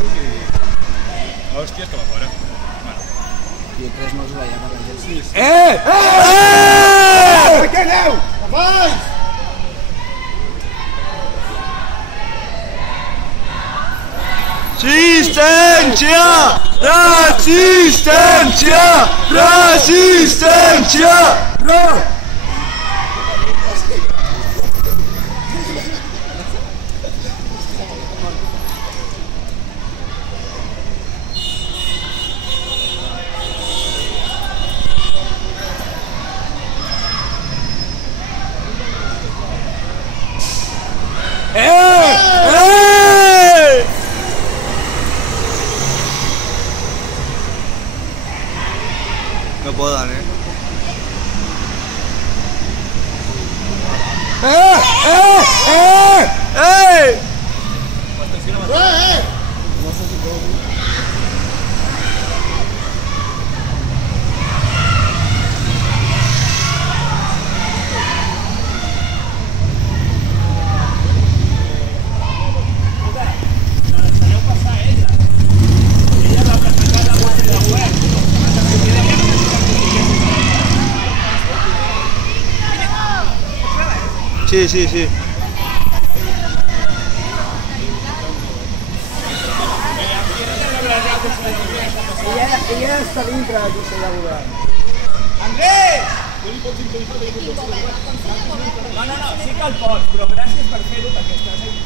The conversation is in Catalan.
truc i... Hòsties, que va fora. I 3 no us veia per la gent. Sí, sí. Per què aneu? Avall! Resistència! Resistència! Resistència! No poden, Sí, sí, sí. Ella està dintre d'aquesta llaura. Andrés! No, sí que el pots, però gràcies per fer-ho perquè estàs